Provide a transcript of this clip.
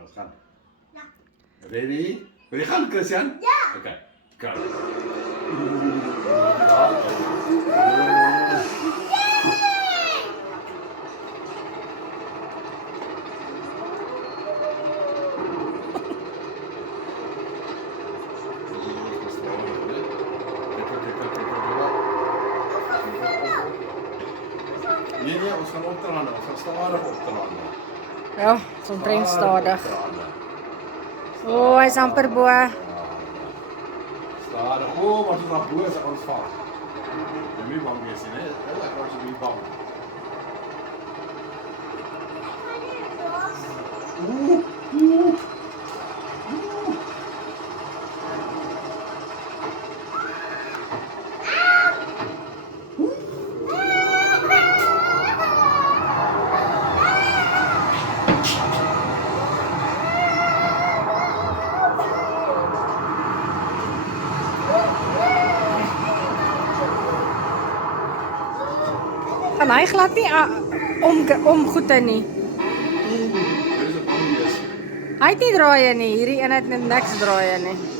Ons gaan. Ready? Wil je gaan, Christian? Ja! Oké, go. Nee, ons gaan optreden. Ons gaan stadig optreden. Ja, omtrent stadig. O, hy is amper bo. Stadig. O, maar as ons daar bo is, ons val. Jy moet nie bang wees nie, hè? Ek was nie bang. Gaan hy glad nie om goede nie. Dit is 'n bang wees. Hy het nie draaie nie, hierdie een het net niks draaie nie.